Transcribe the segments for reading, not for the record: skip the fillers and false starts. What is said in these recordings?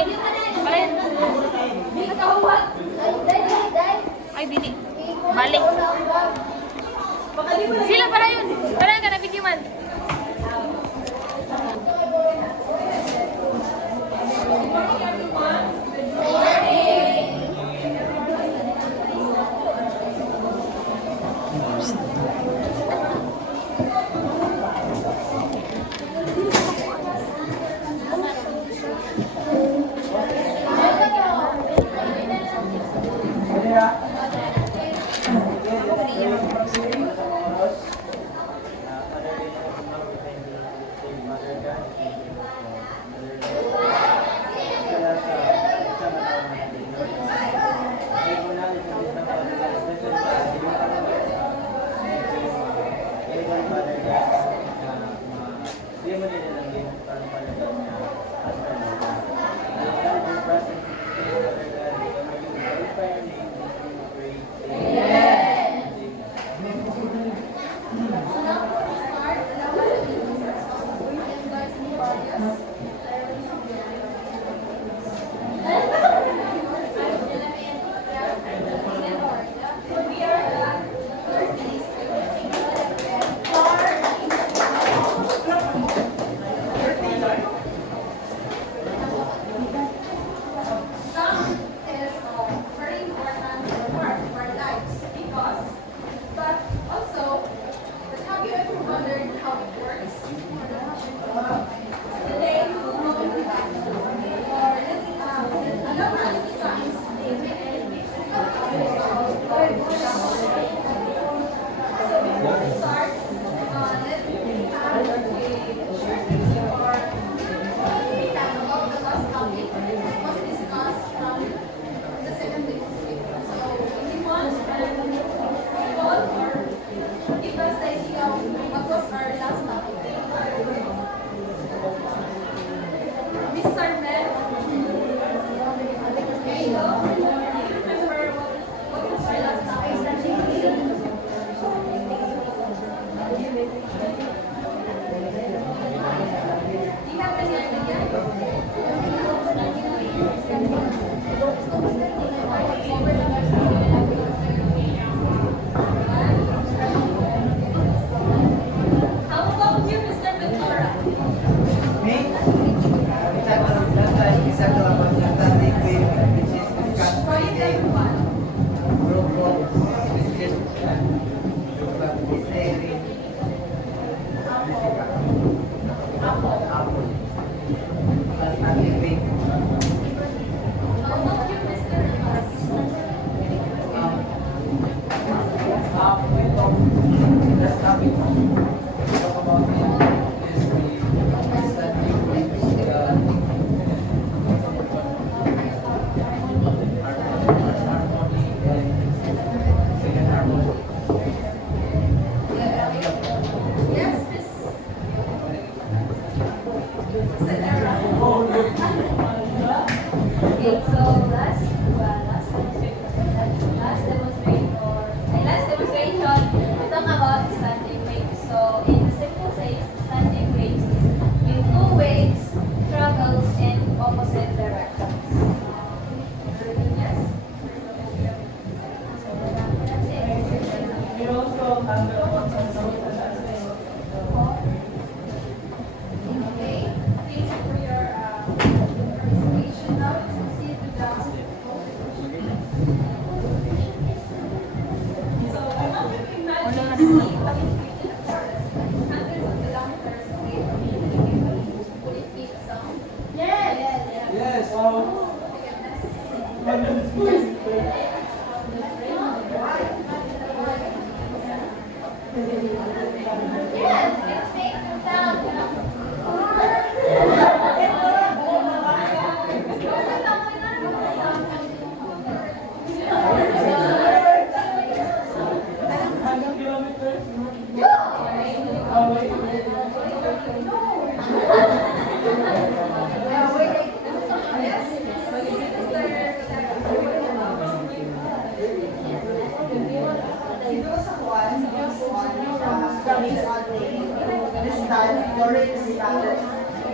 Sige. Palayan. Ay, dili. Balik. Sila para yun. Para ka na bigiman.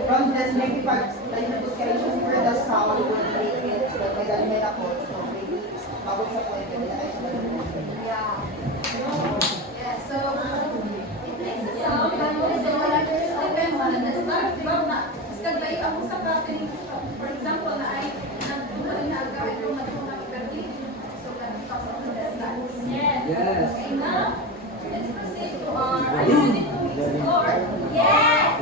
From this magnification for the sound For example, na ay nagtumalin na agawin yung matulungan iperti. So, yes. Okay, now, let's proceed to our ready to explore. Yes!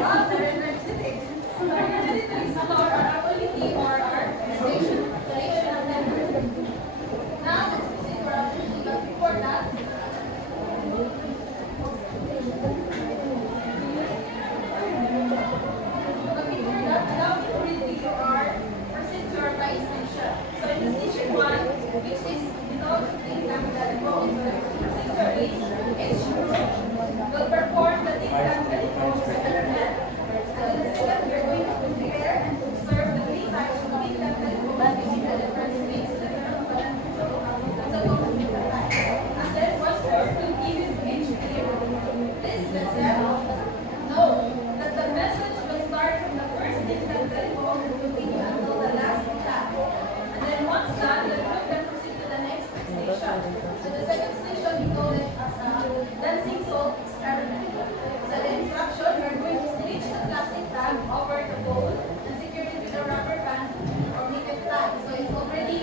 After energetic. We're ready to explore our ability or our station of network. Now, let's proceed to our ability. But before that, allow me to read to you our procedure by station. So in the station 1, which is without the capital roles, the procedure is each group will perform the capital roles at their end. And in the second, we are going to prepare and observe the three types of big capital roles using the different states that are on the type. And then once we are to give it to each group, please let them know that the message will start from the first big capital role and continue until the last tab. And then once done, the group can proceed to the next station. So the second station we call it as a dancing salt experiment. So the instruction, we are going to stitch the plastic tag over the bowl and secure it with a rubber band or make it flat. So it's already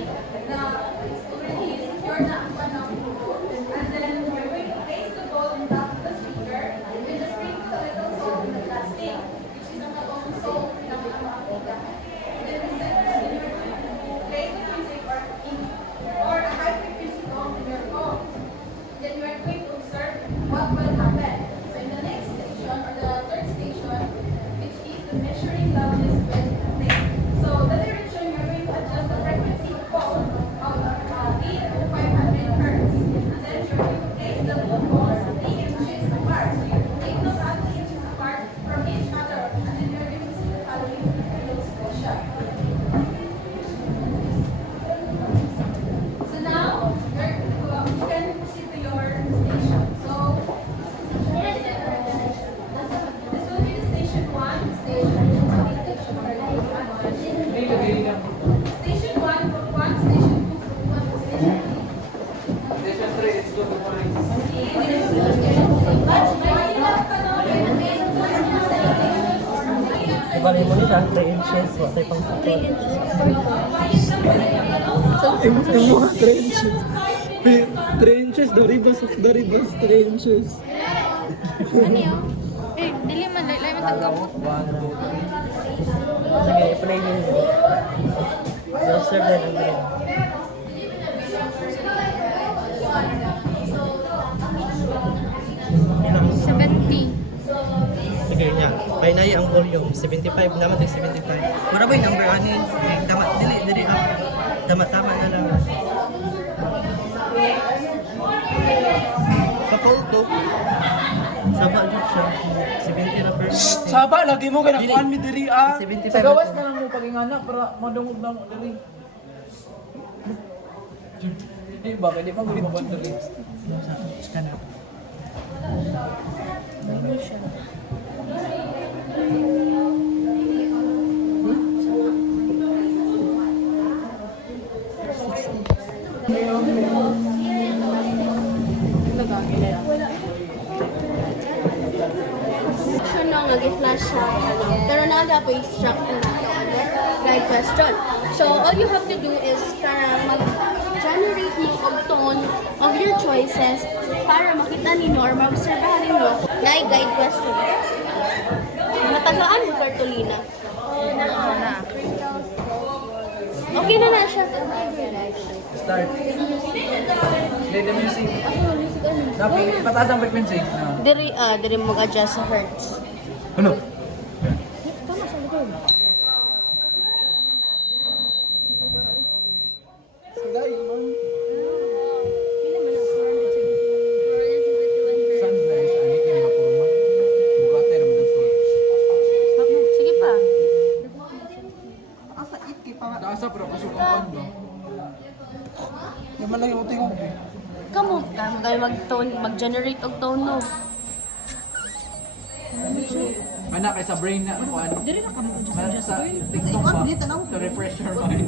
secured na ang pan of the bowl. And then we're going to place the bowl on top of the speaker and just sprinkle a little salt in the plastic, which is ang kagong salt na mga. And then the second is you're going to play the music or a high-frequency tone in your phone. Then you are going to observe what will happen. So in the next station or the third station, which is the measuring loudness with tape. So the direction you're going to adjust the frequency of phone of 8 to 500 hertz. And then you're going to place the two phones 3 inches apart. So you take those out 3 inches apart from each other. And then you're going to see the following illustration. So now, you can proceed to your station. So, this will be the station 1, station 2, station 3. Station 1, group 1, station 2, group 1, station 3. Station 3 is to the point. Ibalik mo niya, 3 inches, wala pang support. 3 inches yung mga 3 inches. 3 inches, daribas, 3 inches. Ano yun? Eh, dili man, lahat mo tagkamot. Sige, i-play nyo. I-observe na lang din. Ilang? 70. Sige niya. Painay ang volume. 75 naman tayo 75. Mura ba yung number ani? Tama, dili up. Tama na lang. Sa cold to. Saba dito siya. 70 na per. Saba, lagi mo ganang kuhan mi diri ah. 75 Sa gawas na lang mo paginganak para madungog na mo diri. Di ba kaya di pa mo ba diri? Scan. No, nag-flash siya. Pero naga po instruction na guide question. So, all you have to do is mag-generate mo og tone of your choices para makita ninyo or ma-obserbahan ninyo na guide question. Matagaan mo, Cartolina. Na. Okay na siya. Start. Play the music. Dapat pataas ang frequency. Diri mo mag-adjust sa hertz. Ano? Tama sa likod. Sagay man. Sige pa. Asa pero kasukuan ba? Yaman lang yung tingog. Kamu kayo mag-generate og tone no. Mana kay sa brain na kuan. Dili na kamo sa TikTok ba? To refresh your mind.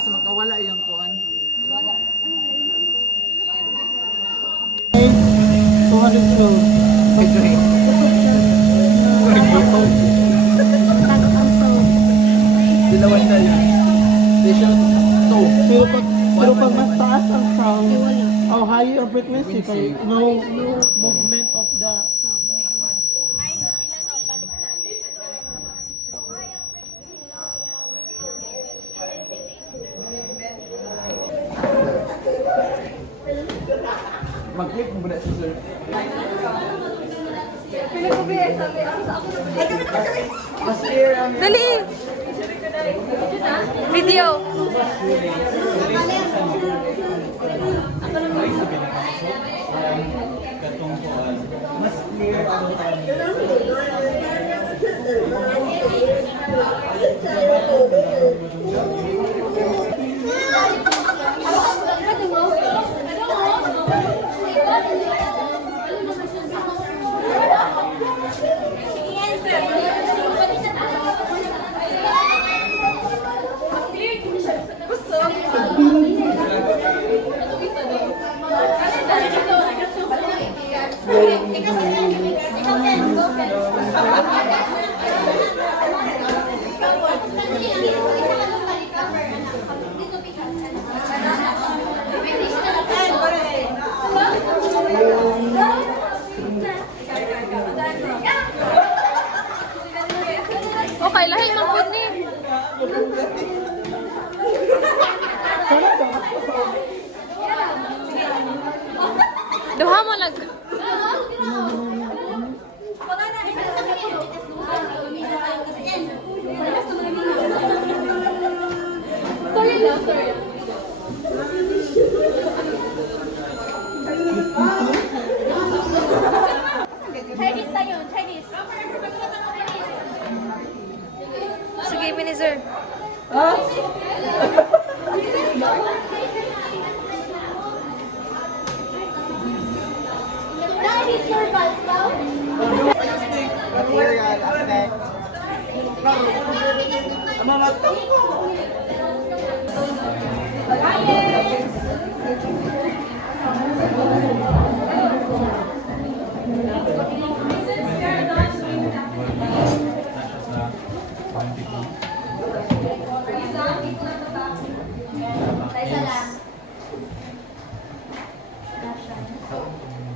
taas makawala yung kuan. 212. Medyo Dilawan na yun. Station 2. Pero pag mas taas ang sound, o higher frequency, kay no movement of the sound. Mag-click mo ba na si sir? Dali! Video! Okay, lahi mangkod ni. Duha mo lag. Sorry lang, sorry. Chinese tayo, Chinese. Sige, Pinizer. Material effect.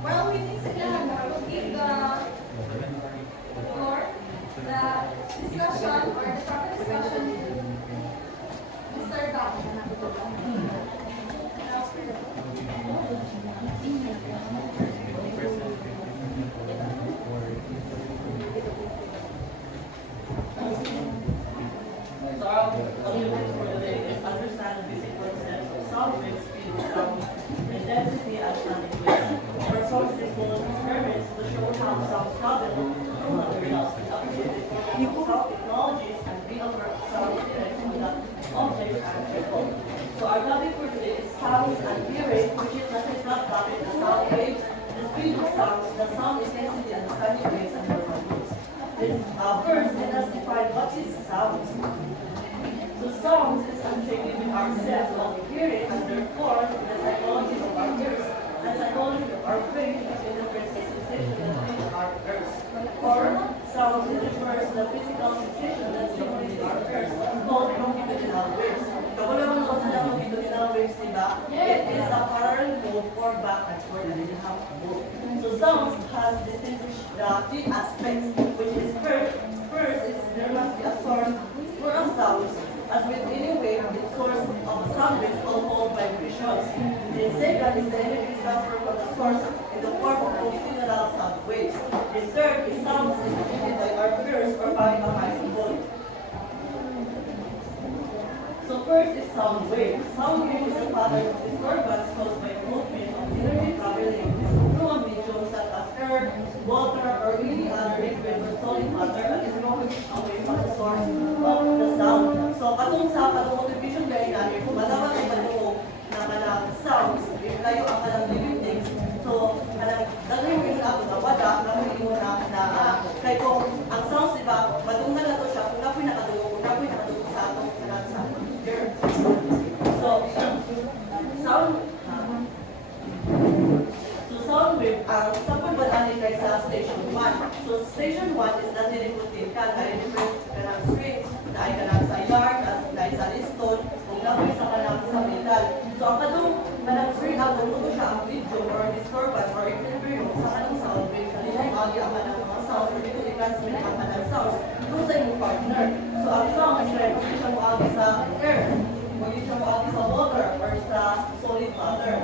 Well, we need to give the floor, the discussion or the proper discussion. Mr. Dong. Understand the basic concepts of sound waves, speed, sound, intensity, and sonic waves. Perform simple experiments to show how sound travel through materials with appreciated sound technologies and real-world sound effects on the objects and people. So our topic for today is sounds and hearing, which is nothing but topic, the sound waves, the speed of sounds, the sound intensity, and the sonic waves and performance. First, let us define what is sound. So sound is something with our sense of hearing and therefore the psychology of our ears and psychology of our brain which interprets the sensation that reach our ears. Or sound refers to the physical sensation that stimulates our ears called longitudinal waves. Kapag naman noon sa longitudinal waves, diba? It is a parallel move or back and forth and it has move. So sound has distinguished the three aspects, which is first is there must be a source for a sound. As with any wave, the source of a sound wave called vibrations. The second is the energy transfer from the source in the form of longitudinal sound waves. The third is sounds emitted by our ears or by a microphone. So first is sound wave. Sound wave is a pattern of disturbance caused by movement of energy traveling through a medium such as air, water, or any other liquid or solid matter and is moving away from the source of the sound. So katong sa motivation gaya namin, kung malaman ay maluog na kanang sounds, if kayo ang kanang living things, so kanang dagay mo na ako na wala, namin mo na kay kung ang sounds, diba, matunggal na to siya, kung napoy nakadulog sa atong kanang sa ear. kay sa station 1. So station 1 is not niliputin ka, kaya different ka ng string, dahil ka lang sa yard, dahil sa liston, kung laboy sa kanang sa metal. So ang kadong kanang string out, kung siya ang video or disturbance or equilibrium sa kanang sound wave, kanina agi ang kanang mga sounds, or dito i-transmit ang kanang sounds, ito sa inyong partner. So ang song is like, kung siya mo agi sa air, kung siya mo agi sa water, or sa solid matter.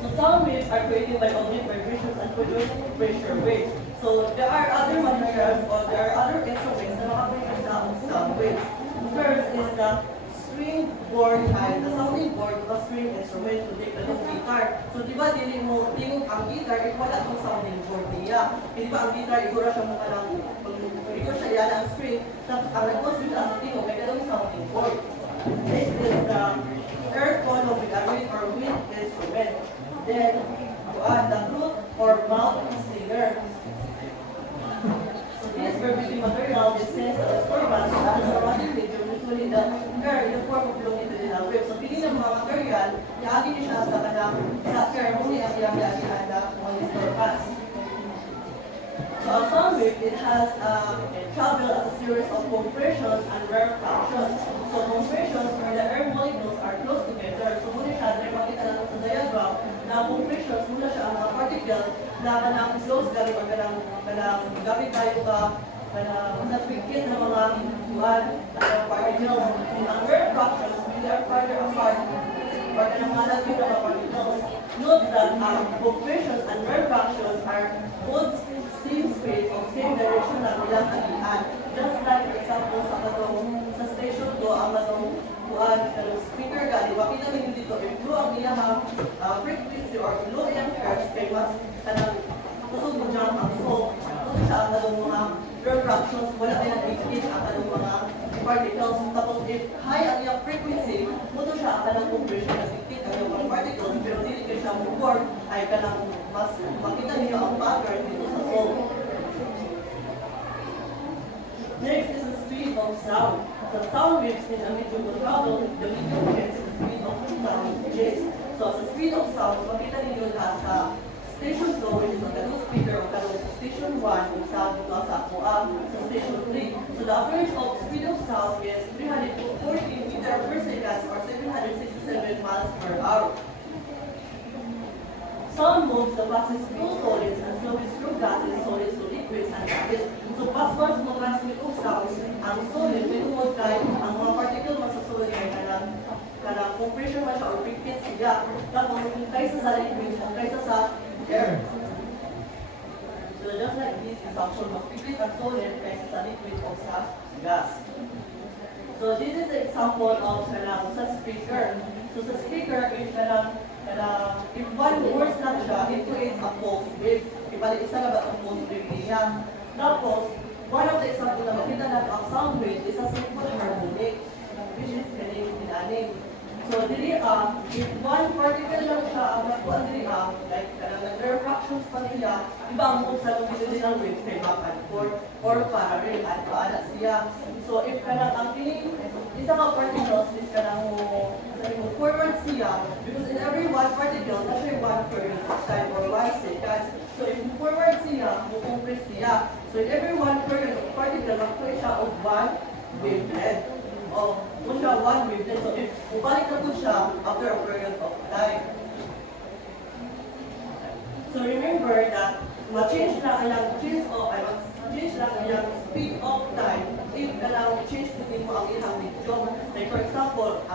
So sound waves are created by object vibrations and produce pressure waves. So there are other materials or there are other instruments na makaproduce ng sound waves. First is the string board ay the sounding board of string instrument to take the guitar. So di ba dili mo tingog ang guitar, wala tong sounding board niya. Di ba ang guitar igura siya mo kanang igura siya yan ang string, tapos ang nag-goes with ang tingog ay kadong sounding board. This is the earth column with a wind or wind instrument. Then, the flute or mouth singer. So this vibrating material is sensed as disturbance as a robotic medium, usually the air in the form of longitudinal wave. So pili ng mga material, iagi niyo siya sa kanang sa air, muli ang iagi na mga disturbance. So a sound wave, it has travel as a series of compressions and rarefactions. So compressions where the air molecules are close together. So muna siya, dahil makita natin sa diagram, na compressions, muna siya ang mga particle na kanang close galing o kanang gamit tayo ka kanang nagpikit ng mga buwan at particles. Ang rarefactions, when they are farther apart, or kanang mga lagay ng mga particles. Note that compressions and rarefactions are both same space or same direction na bilang agian. Just like, for example, sa station 2, ang matong buwan, speaker ka, di ba? Kita nyo dito, if blue ang iyang frequency or blue iyang hertz, kay mas kanang kusog mo dyan ang soul. Ito siya ang kanong mga refractions, wala kayo nag-ikit ang kanong mga particles. Tapos if high ang iyang frequency, ito siya ang kanang compression na ikit ang iyong mga particles, pero dili kayo siya move ay kanang mas makita niyo ang pattern dito sa soul. Next is the speed of sound. The sound waves in a medium of travel, the medium gets the speed of sound jets. So sa speed of sound, makita ninyo na sa station 2, which is ang kanong speaker o kanong station 1, kung saan dito sa Kuang, sa station 3. So the average of speed of sound is 340 meters per second or 767 miles per hour. Sound moves the passes through solids and fluids through gases, solids to liquids and gases. So pas mo transmit og sounds, ang solid may tungod kay ang mga particle man sa solid kay kanang compression man siya or pipit siya. Tapos kaysa sa liquids o kaysa sa air. So just like this example, mas pipit ang solid kaysa sa liquid o sa gas. So this is the example of kanang sa speaker. So sa speaker, if one words lang siya, it creates a pulse wave. Ibalik isa na ba ang pulse wave niya? Tapos, one of the example na makita natin ang sound wave is a simple harmonic, which is kaning inaning. So, dili if one particle lang siya, ang nakuha dili like kanang nag-refractions pa niya, iba ang move sa longitudinal wave kay back and forth or parallel at paana siya. So, if kanang ang tining isa ka particles is kanang mo forward siya, because in every one particle, na siya one period of time or 1 second. So, if forward siya, mo-compress siya. So, in every one period of particle, magpuwi siya of one wavelength. O, kung siya one wavelength. So, if upalik na po siya after a period of time. So, remember that ma-change lang ang change lang ang speed of time if kalang change din mo ang ilang medium. Like for example,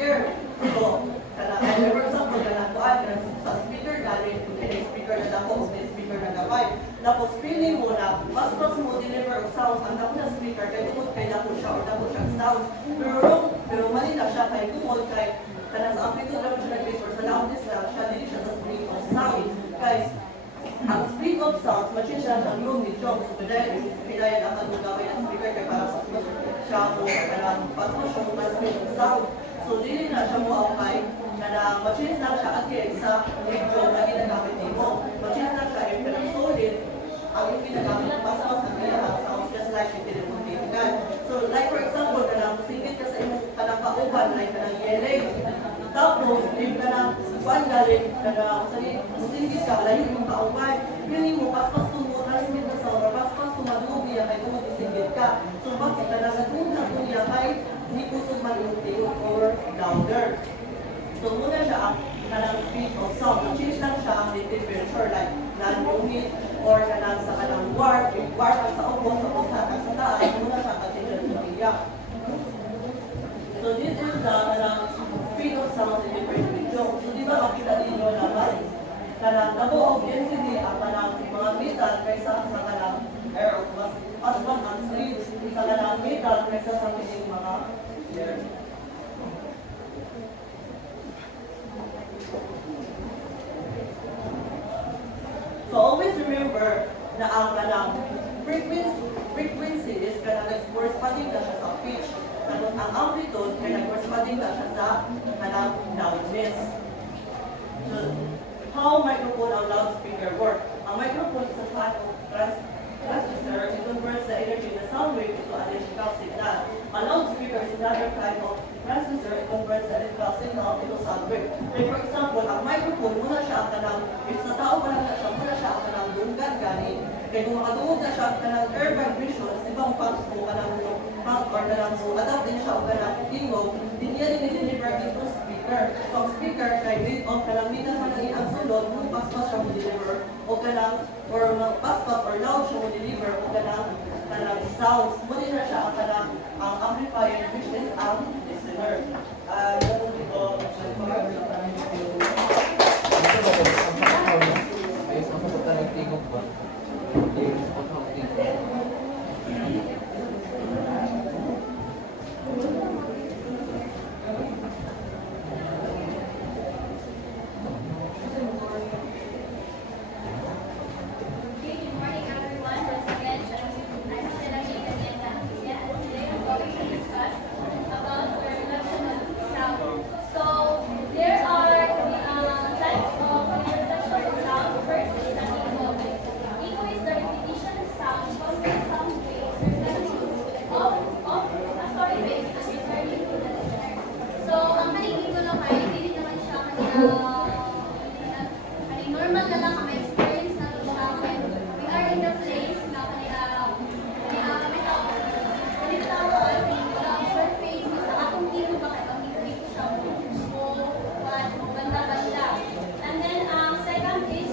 air. So, for example, kuan sa speaker galing, kaya speaker na dako, may speaker na gabay. Tapos feeling mo na mas mo deliver of sounds ang dako na speaker kay tungod kay dako siya or dako siya sounds. Pero mali na siya kay tungod kay kanang sa amplitude lang siya nag-base or sa loudness lang siya, dili siya sa speed of sound. Guys, ang speed of sound, ma-change lang ang yung medium. So, kaya ang kanong gawin ng speaker kaya para sa siya mo, para siya mo transmit ng sound. So, dili na siya mo apply na ma-change lang siya again sa medium na ginagamit mo. Ma-change lang siya if kanang solid, ang yung ginagamit mo, mas ang kailangan sounds just like yung telepuntikan. So, like for example, kanang singit ka sa imong kanang kauban, like kanang yelling. Tapos, if kanang one galing, kanang Musinggit ka, layo yung kaugay. Yun mo, paspas tumo, transmit na sa oras, paspas tumadubi, kay kung musinggit ka. So, bakit talaga doon na kuya kay hindi kusog man yung tigot or louder. So, muna siya ang kanang speed of sound. Change lang siya ang temperature, like non-humid or kanang sa kanang warp. Yung warp ang sa upo, sa usahan sa taas, muna siya ang temperature. So, this is the kanang speed of sound in different video. So, di ba makita ninyo na mas kanang double of density ang kanang mga metal kaysa sa kanang air. Mas asman ang speed sa kanang metal kaysa sa kining mga air. So always remember na ang kanang frequency is kanang corresponding na siya sa pitch. Tapos ang amplitude kanang corresponding na siya sa kanang loudness. So, how microphone ang loudspeaker work? Ang microphone is a type of transistor. It converts the energy in the sound wave into an electrical signal. A loudspeaker is another type of transistor. It converts the electrical signal into sound wave. Like for example, ang microphone muna siya ang kanang, if sa tao pa lang na siya, muna siya ang kanang dunggan gani. Kaya kung makadungog na siya ang kanang air vibrations, ibang pumps mo kanang pump or kanang mo, adapt din siya ang kanang tingog, din yan dinideliver into speaker. So ang speaker, kay read of kanang minang manang ang sulod, nung paspas siya mo deliver, o kanang, or paspas or loud siya mo deliver, o kanang sounds. Muna na siya ang kanang ang amplifier, which is ang listener. Ganun dito, Good morning, everyone. Once again, I'm Shelagay Agenda. Yeah, today I'm going to discuss about the reduction of sound. So, there are types of reduction of sound. First is the echo. Echo is the repetition of sound caused by sound waves reflections of waves and returning to the listener. So, ang kaning echo lang ay hindi naman siya normal na lang ang may experience na ito siya when we are in the place na surface sa atong tino ba kayo ang ito siya o ganda ba siya. And then second is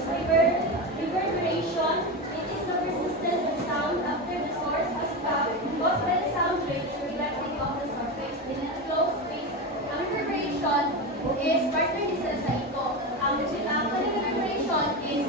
reverberation. It is the persistence of sound after the source has stopped caused by the sound waves reflecting off the surface in a closed space. Ang reverberation is partner din sila sa echo. Ang reverberation is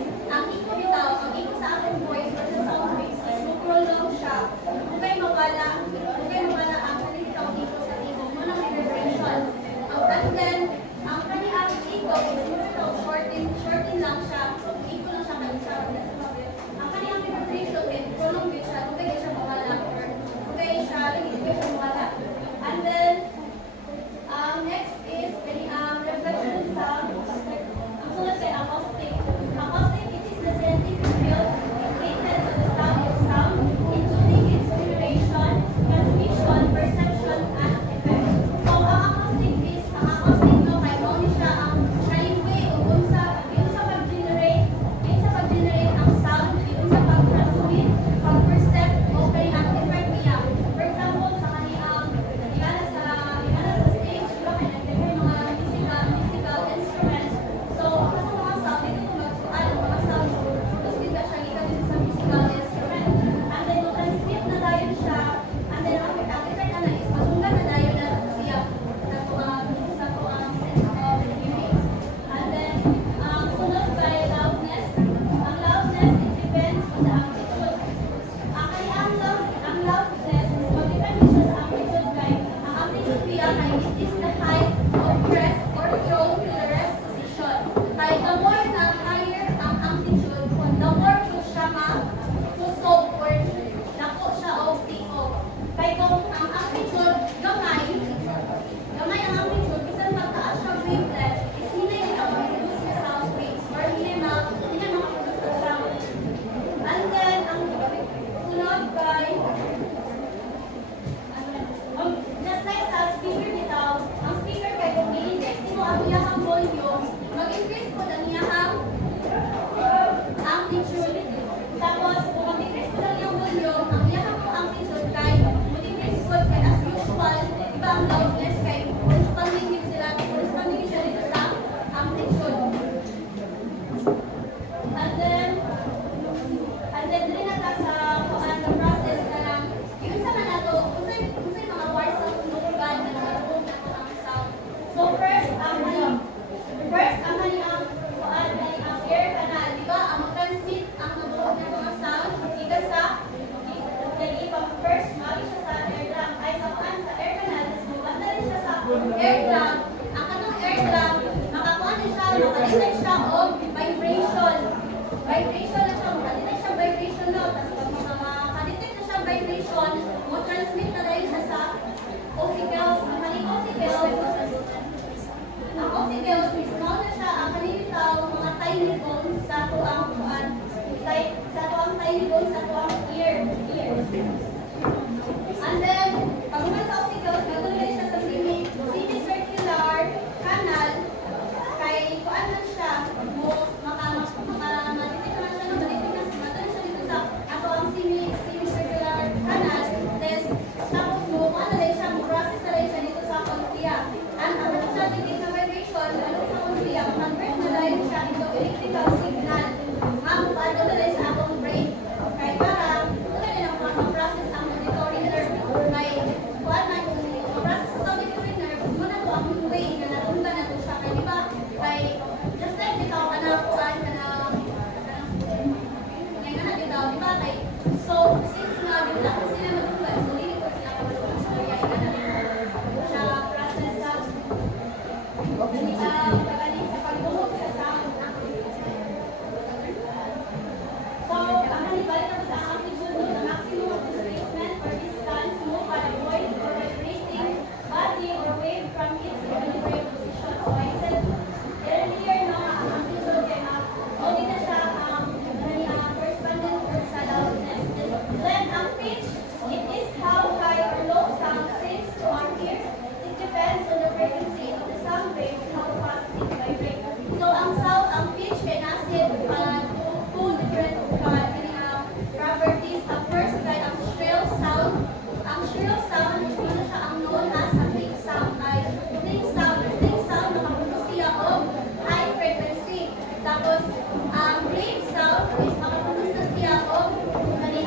Brave South is makapunos na siya ako. Kani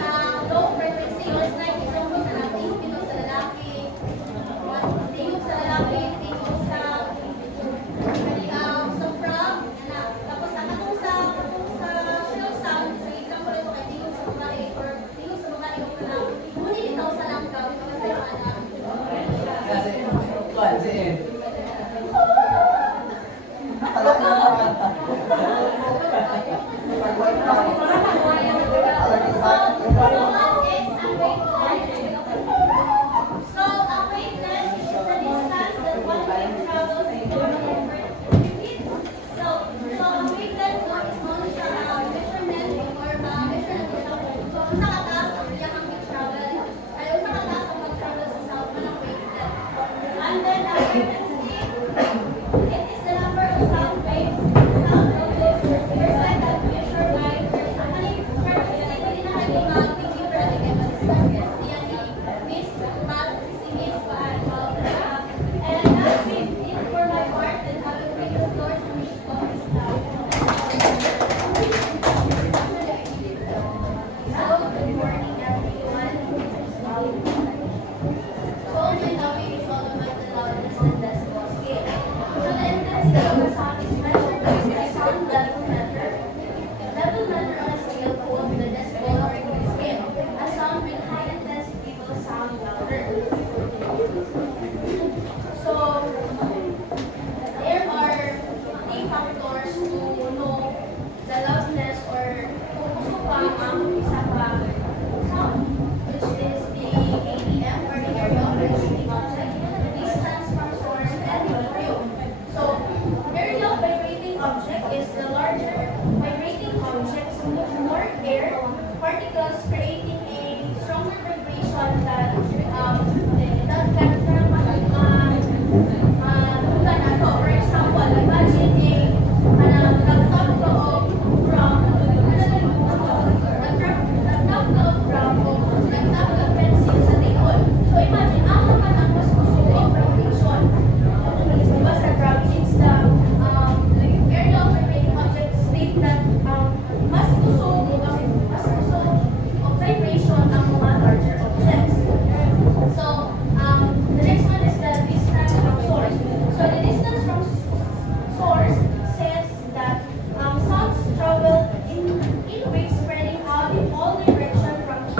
low frequency was 90 example sa lalaki, tingog sa lalaki. Tingog sa lalaki, tingog sa kani sa frog, na tapos ang katong sa shrill sound, so example ito kay tingog sa babae or tingog sa babae o kana. Muni bitaw sa langkaw, ito ang tayo anak. Kasi, kuwan, si Ed. So, a wavelength is the distance that one wave travels in repeat. So a wavelength no is known siya measurement or measurement siya. So, unsa ka taas ang iyang travel, ay unsa ka taas ang mag-travel sa sound mo ng wavelength. And then, a frequency, it is the number of sound waves per second measured by frequency. Pwede na kayo mag-figure at i-distance. Yan Miss Math, si Miss and that's it for my part, and I will bring the floor to Miss Comis now. So, good morning everyone. So, my topic is all about the loudness and decibel scale. So, the intensity of a sound is measured by the sound level meter. Level meter on a scale called the decibel frequency scale. A sound with high intensity will sound louder. So, there are three factors to know the loudness or kung gusto pa ang isa pa sound, which is the ADM or the area of vibrating object, distance from source, and volume. So, area of vibrating object is the larger vibrating objects move more air particles, creating a stronger vibration that for example, imagine a nagtap loob from pencil sa table. So imagine, ang naman ang mas gusto of vibration. Diba sa graphics, the area of vibrating objects state that mas gusto of vibration ang mga larger objects. So, the next one is the distance from source. So, the distance from source says that sounds travel in waves spreading out in all directions from a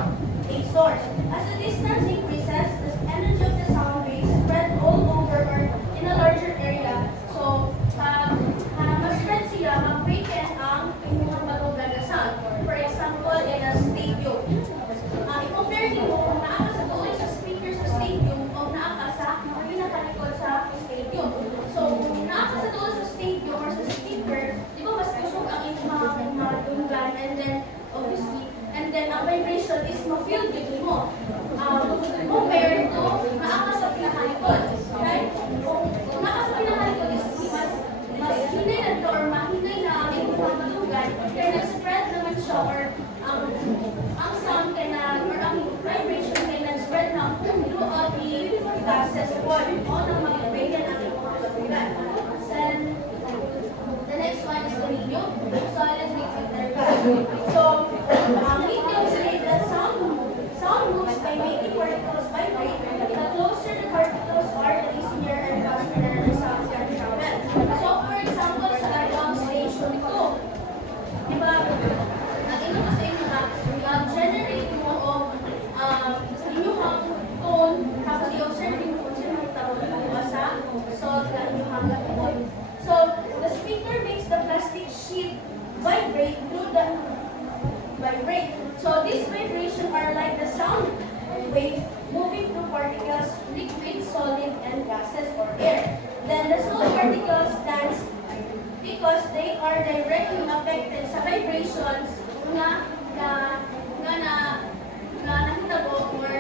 source. As the distance increases, the energy of the sound waves spread all over or in a larger area. So, mas spread siya, mag-weaken ang inyong matugan na sound. For example, in a stadium. I-compare niyo kung naaka sa tuloy sa speaker sa stadium o naaka sa pinakalikod sa stadium. So, kung naaka sa tuloy sa stadium or sa speaker, di ba mas kusog ang inyong matunggan, and then, obviously, and then ang vibration is ma-feel dito mo. Compared to naaka sa pinakalikod. Right? Kung naaka sa pinakalikod is mas hinay na ito or mahinay na ang inyong matunggan, kaya nag-spread naman siya or ang sound kay or ang vibration kay nag-spread na throughout the gases wall o nang mag-breaken ang inyong matunggan. Then, the next one is the medium, solid, liquid, and gas. So, medium state that sound moves by making particles vibrate. The closer the particles are, the easier and faster the sound can travel. So, for example, sa ground station 2, diba, nag-ino ko sa inyo na generate mo o inyong tone, tapos i-observe mo kung sino ang tawag mo sa salt na inyong tone. So, the speaker makes the plastic sheet vibrate. So, these vibrations are like the sound waves moving through particles, liquid, solid, and gases or air. Then, the small particles dance because they are directly affected sa vibrations na nahitabo or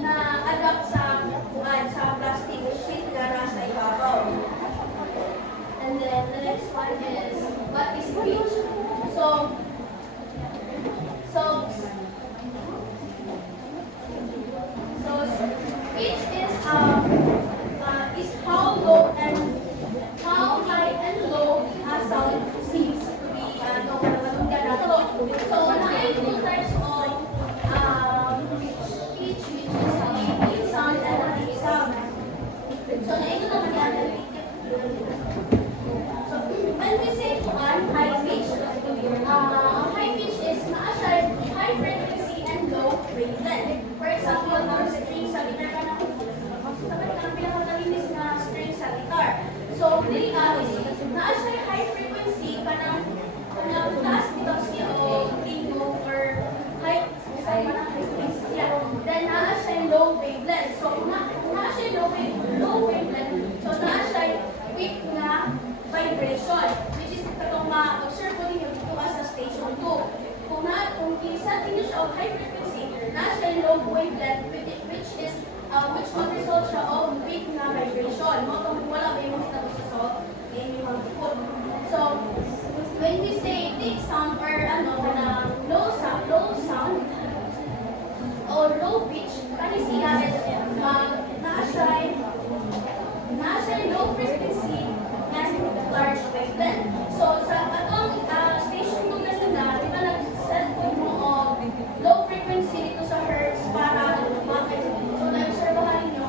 na adapt sa plastic sheet na nasa ibabaw. And then the next one is what is pitch? So pitch is how low and how high when we say high pitch, high pitch is naa siya high frequency and low wavelength. For example, ang string sa guitar ka ng pinakamalinis na string sa guitar. So, dili is naa siya high frequency ka ng taas bitaw siya o tingo or high frequency siya. Then, naa siya low wavelength. So, naa siya low wavelength. So, naa siya quick na vibration, which is katong ma-observe ko ninyo dito sa station 2. Kung isa ninyo siya of high frequency, naa siya low wavelength, which mag-result siya of quick na vibration. Mo kung wala ba yung mga sa salt, yung put. So, when we say thick sound or low sound, or low pitch, kasi siya is naa siya low frequency and large wavelength. So, sa atong station 2 na di ba nag-set ko mo of low frequency dito sa hertz para lumapit. So, na-observahan ninyo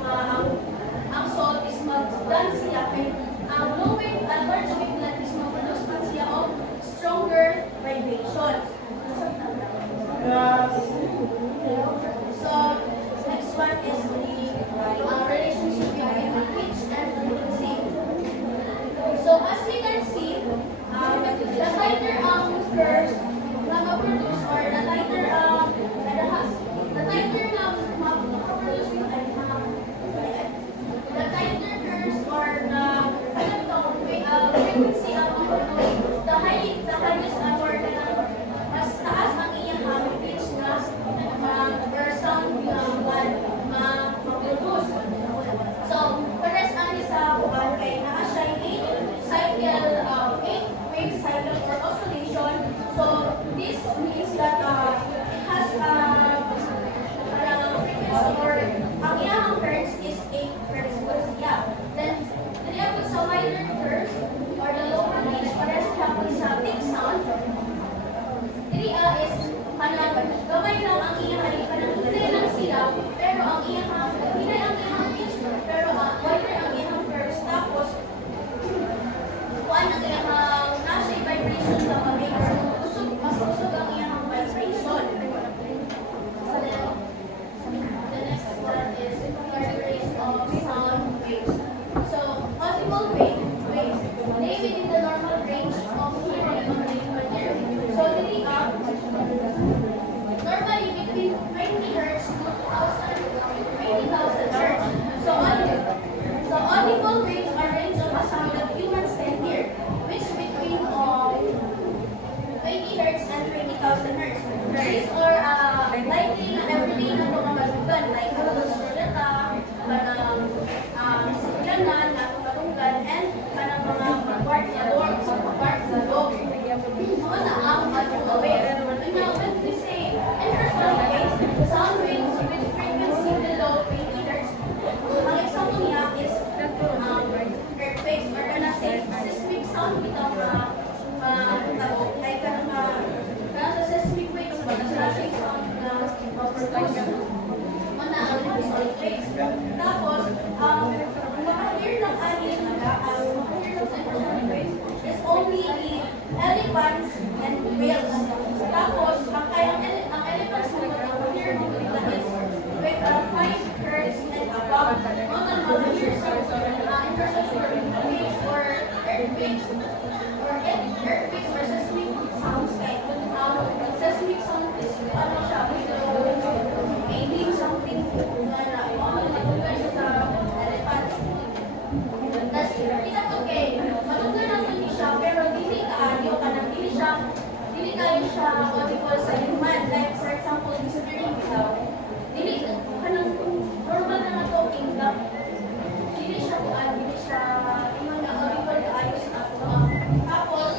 ang salt is mag-dance siya. Ang low wave and large wavelength is mag-produce pa siya of stronger vibrations. So, next one is the relationship between pitch and frequency. So, as we can see, the tighter curves na ma-produce or the tighter curves or the frequency ang ma-produce, the highest or mas taas ang iyang pitch na or sound ma-produce. So, pares ang isa kay naa siya 8 wave cycle or oscillation. So, this means that it has frequency or ang iyang hertz is 8 hertz. Yeah. Then, niliyapot sa wider hertz or the lower pitch, pares hapon sa thick sound. Dili is gamay lang ang iyang halipan, hinay lang sila, pero ang iyang pitch, pero wider ang iyang curves. Tapos, kuan ang iyang nasa vibration sa mga mas usog ang iyang vibration. So then, the next one is characteristics of sound waves. So, audible waves lay within the normal range of hearing of the human ear. So, dili normally between 20 Hz to 20,000 Hz. So audible waves are range of a sound that humans can hear, which between 20 Hz and 20,000 Hz. These are likely na everyday na ito mamalugan, like Sroleta, Sikyanan, Katunggan, and kanang mga part na loob. Mga ang audible waves. Now, when we say infrasound waves with frequency below 20 Hz, ang example niya is earthquakes or seismic sound bitaw like sa seismic waves ba na sound na produce mana ang infrasound waves. Tapos makahear ng infrasound waves is only the elephants and whales. Tapos ang elephants mo ang hear mo nila is with 5 Hz and above. Not ang mga hear sound infrasound waves or earthquakes or seismic sounds like seismic sound is ano siya, 18 something matunggan siya sa elephants. Tapos kita to kay matunggan naman ni siya pero dili kayo siya audible sa human. Like for example, whispering bitaw. Dili kanang normal na talking lang. Dili siya imong na audible kaayo sa ako. Tapos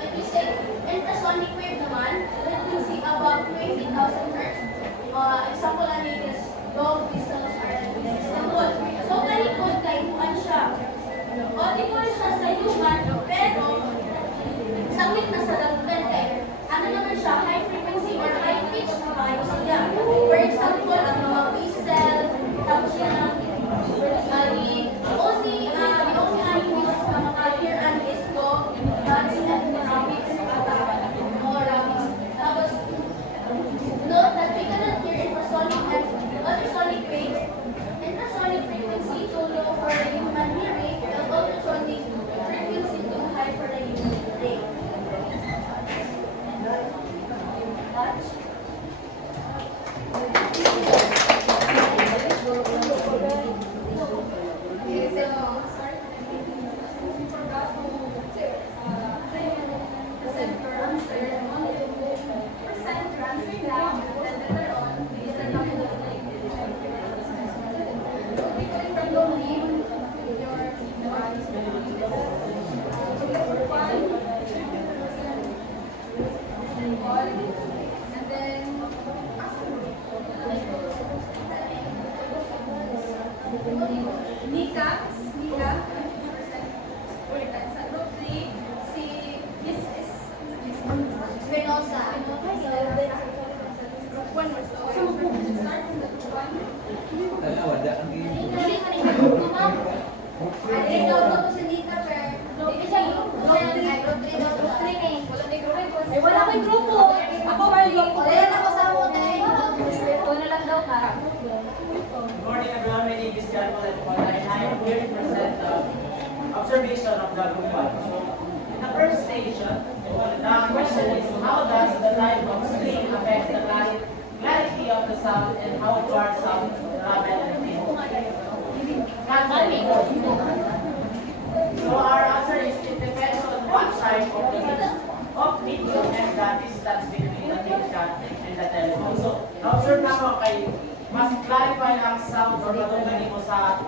when we say infrasonic wave naman, frequency above 20,000 Hz. Example ani is dog whistles are example. So kanipod kay kuan siya. Audible siya sa human pero samit na sa dalugan kay ano naman siya, high frequency or high pitch na kayo siya. For example, ang mga whistle, tapos yan ang Eh, wala may grupo. Ako, Marlene. Ayan ako sa mo tayo. Ito na lang daw ka. Good morning everyone, my name is John Moletuan and I am here to present the observation of the group 1. So, in the first station, the question is how does the type of screen affect the clarity of the sound and how far sound travel and thin? So our answer is it depends on what type of video and the distance between the picture and the telephone. So, na-observe na mo kay mas clarify ang sound or matunggali mo sa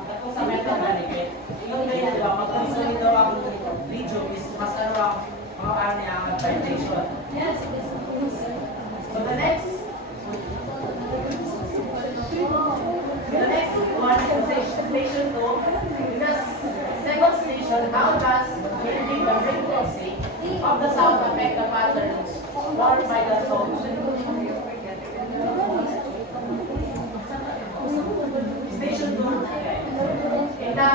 metal manipit. Yung ganyan, di ba? Mag-consolid daw ang video is mas ano ang mga niya ang vibration. Yes. So the next one is station 2. Because second station, how does changing the frequency of the sound affect the patterns formed by the song? Station 2. In the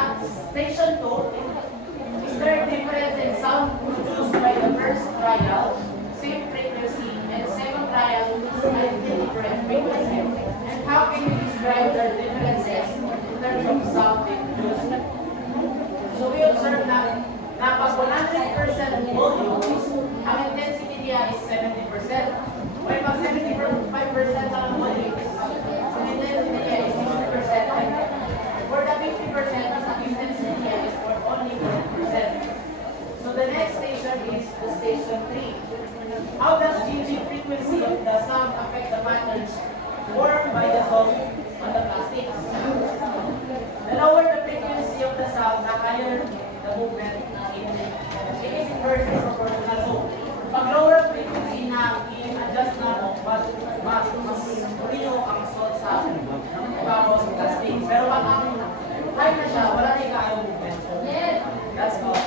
station 2, is there a difference in sound produced by the first trial, same frequency, and second trial with slightly different frequency? And how can you describe their differences in terms of sound produced? So we observe na pag 100% volume, ang intensity niya is 70%. While pag 75% ang volume, ang intensity niya is 60%. For the 50%, ang intensity niya is for only 40%. So the next station is the station 3. How does changing frequency of the sound affect the patterns formed by the song on the plastics? The lower the frequency of the sound, the higher the movement it is inversely proportional. So, pag lower frequency na i-adjust na mo, mas tuloy ang suot sa ibabaw sa plastic. Pero pag ang high na siya, wala na ikaayaw movement. So, that's all.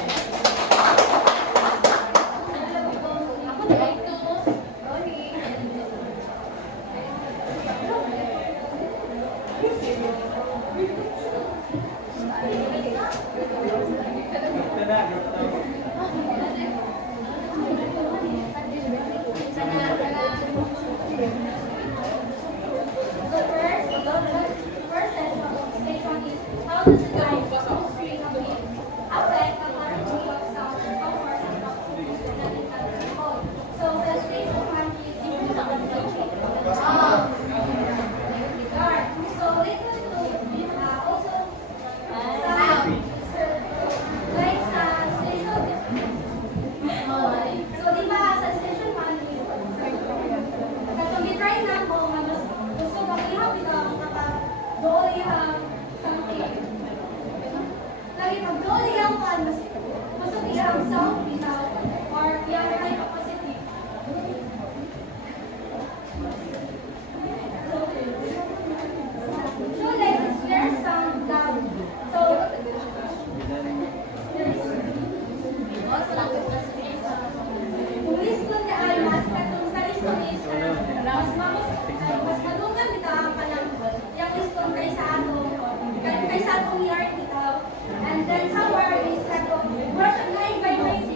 And then somewhere is like version 9 by 9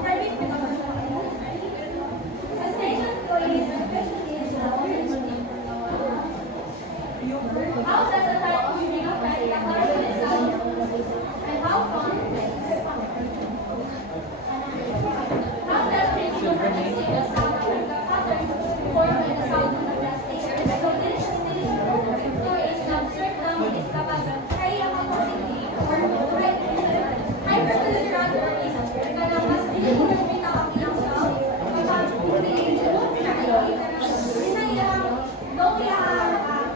private the station is especially how does the type of music affect the color sound and how fun how does changing frequency the sound affect the pattern formed by the sound on the station? So this is the absurd number is kapag kaya capacity or hyperfrequency rather is kada mas hindi na ang sound kapag hindi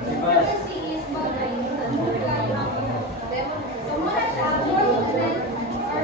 frequency is bagay so muna siya more movement or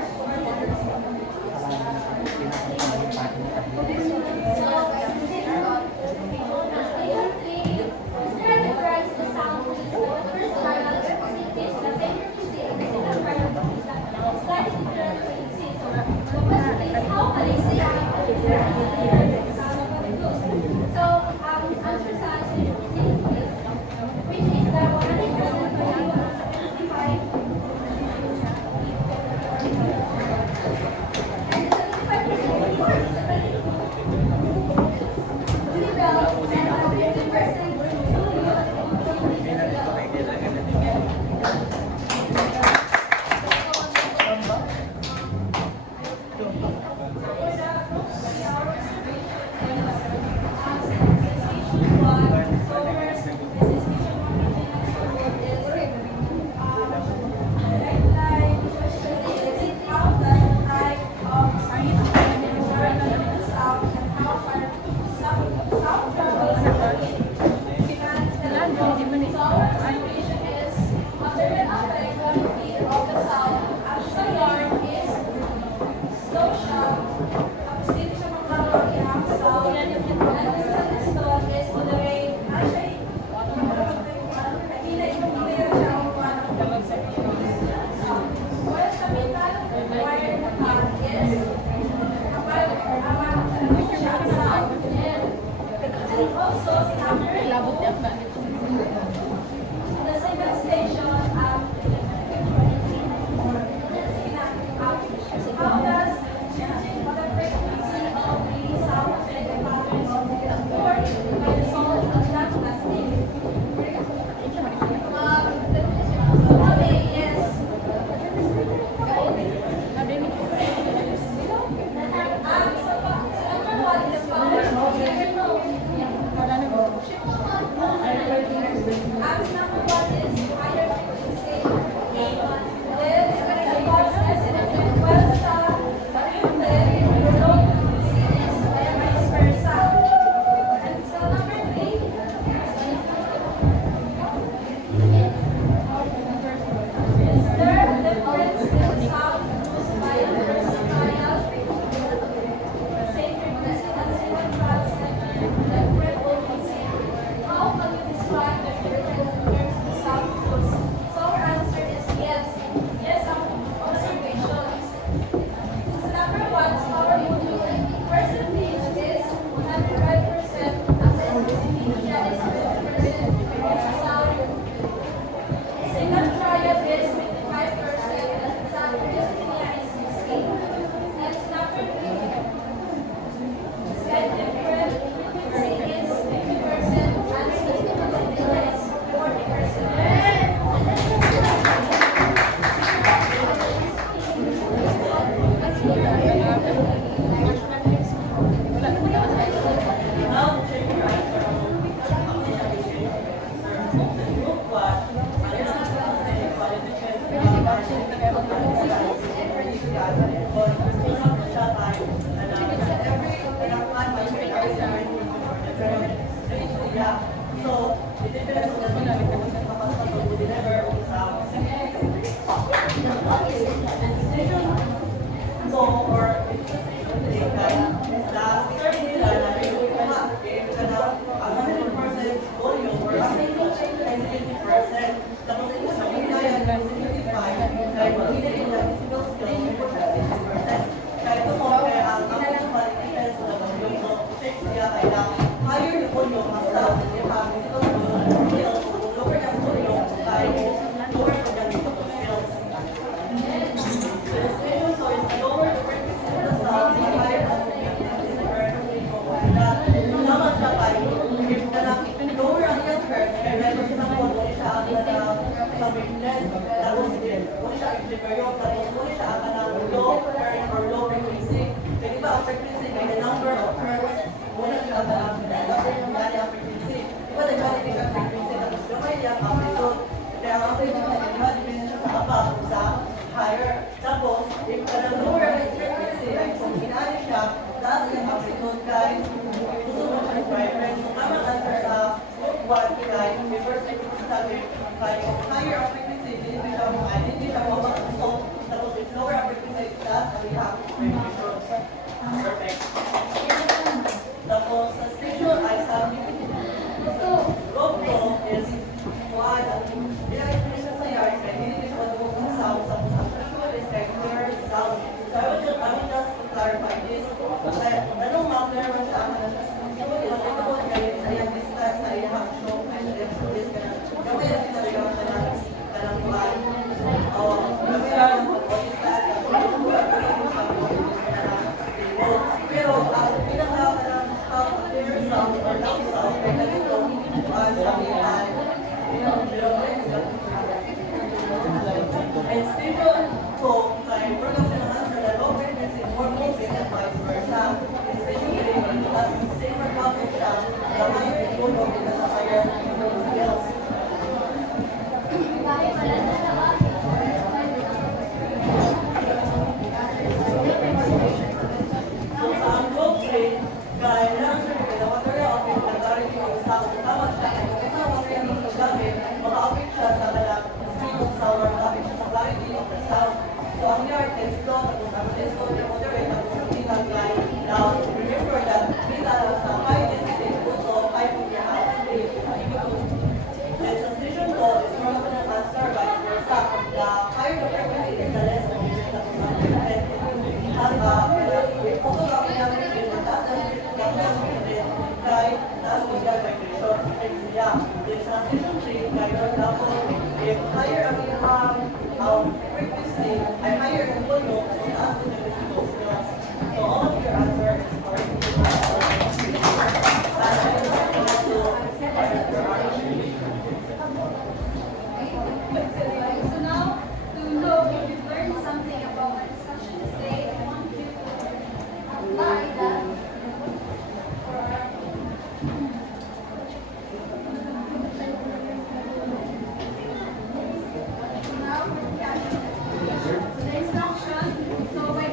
Perfect. Tapos, sa schedule ay sabi, road flow is one, pinag-explain siya sa yard, kaya hindi siya matulog ng sound, tapos ang schedule is regular sound. So I will just clarify this. Kasi, anong matter mo siya, ang schedule is ito, kaya sa iyang distance, sa iyang show, kaya sa iyang show is kaya, gawin natin talaga ang kanang plan. Gawin natin ang distance, pero ang pinaka-clear sound or loud sound ay ganito sa milan. And stable flow time, we're going to answer the low frequency more moving and vice versa. In station rate, as same or topic siya, the higher it will go because of higher skills. So sa growth rate, kaya lang siya the material of it, nag-arity of sound. Tama siya, kung sa material ng paggamit, maka-affect siya sa speed of sound or maka-affect siya sa clarity of the sound. So ang yard is slow, tapos ang is slow, the moderate, tapos ang metal line. Now, remember that metal is a high density, also high megahertz speed. And transmission flow is more of an answer vice versa. The higher the frequency is the less the meter that is affected. At also kami namin din na taas na din kahit taas mo siya vibration effects niya. The transmission rate, kaya for example, if higher ang iyong frequency ay higher ang volume, so taas mo siya those skills. So all of your answer is correct. So now, to know if you've learned something about our discussion today, I want you to apply that for our now, so the instruction, so by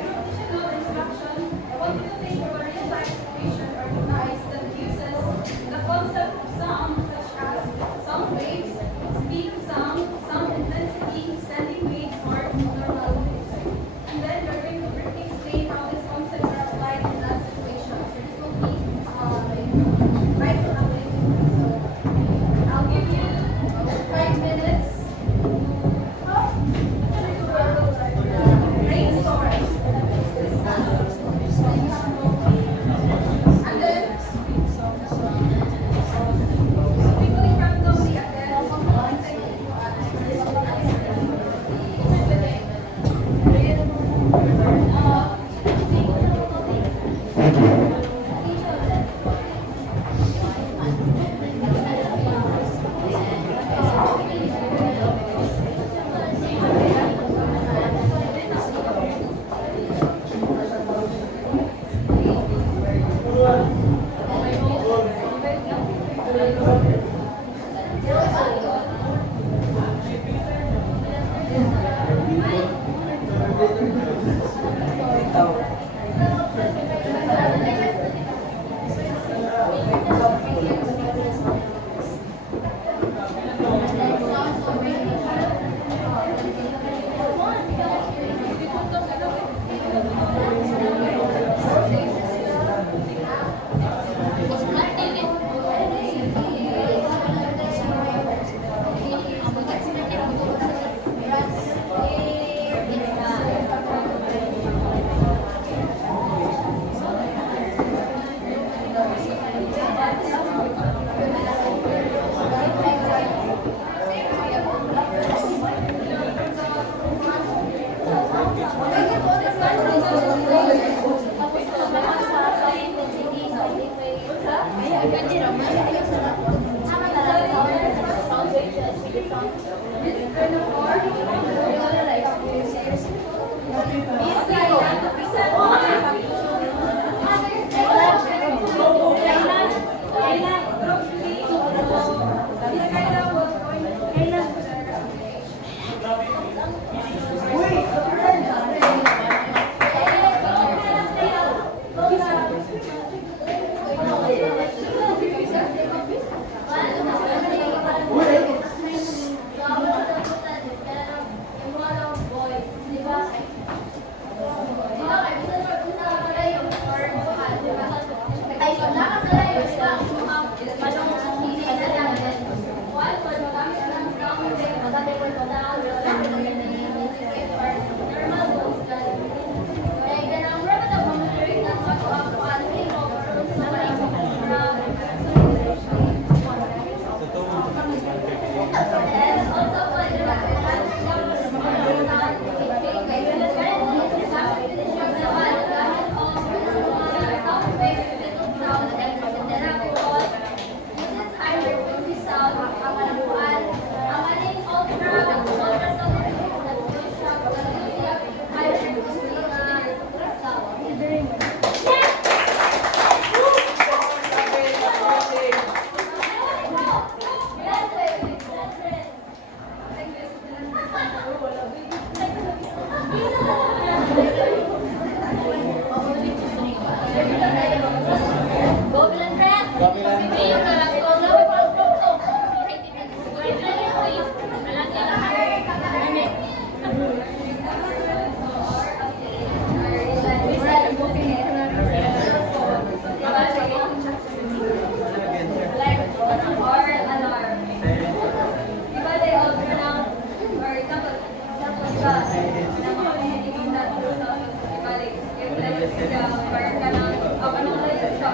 mag-learn ka ng ano na yun siya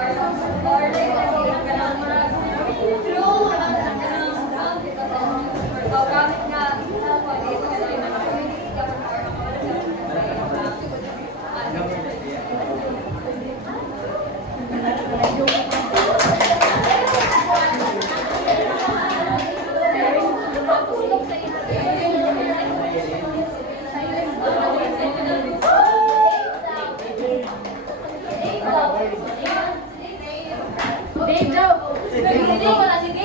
or like nag-learn ka ng through ka ng sound because gamit nga cellphone is kasi nag-communicate ka Dave, Joe! Sige, wala, sige.